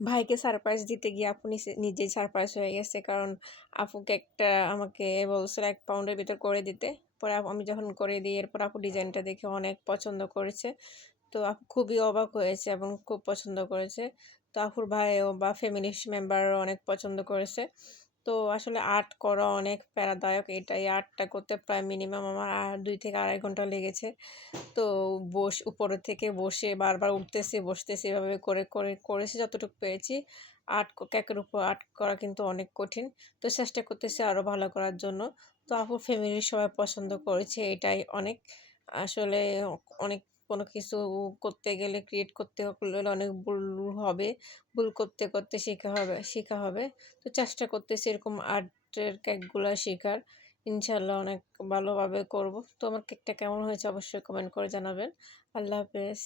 ভাইকে সারপ্রাইজ দিতে গিয়ে আপু নিজেই সারপ্রাইজ হয়ে গেছে। কারণ আপু কেকটা আমাকে বলছিল ১ পাউন্ডের ভিতর করে দিতে। পরে আমি যখন করে দিই এরপর আপু ডিজাইনটা দেখে অনেক পছন্দ করেছে। তো আপু খুবই অবাক হয়েছে এবং খুব পছন্দ করেছে। তো আপুর ভাইও বা ফ্যামিলির মেম্বাররাও অনেক পছন্দ করেছে। তো আসলে আর্ট করা অনেক প্যারাদায়ক। এই আর্টটা করতে প্রায় মিনিমাম আমার ২ থেকে ২.৫ ঘন্টা লেগেছে। তো উপরে থেকে বসে বারবার উঠতেছি, বসতেছি এভাবে করেছি যতটুকু পেরেছি। কেকের উপর আর্ট করা কিন্তু অনেক কঠিন। তো চেষ্টা করতেছি আরো ভালো করার জন্য। তো আপুর ফ্যামিলির সবাই পছন্দ করেছে এটাই অনেক। আসলে অনেক কোনো কিছু করতে গেলে ক্রিয়েট করতে হলে অনেক ভুল হবে। ভুল করতে শিখা হবে। তো চেষ্টা করতেছি এরকম আর্টের কেকগুলা শেখার। ইনশাআল্লাহ অনেক ভালোভাবে করব। তো আমার কেকটা কেমন হয়েছে অবশ্যই কমেন্ট করে জানাবেন। আল্লাহ হাফেজ।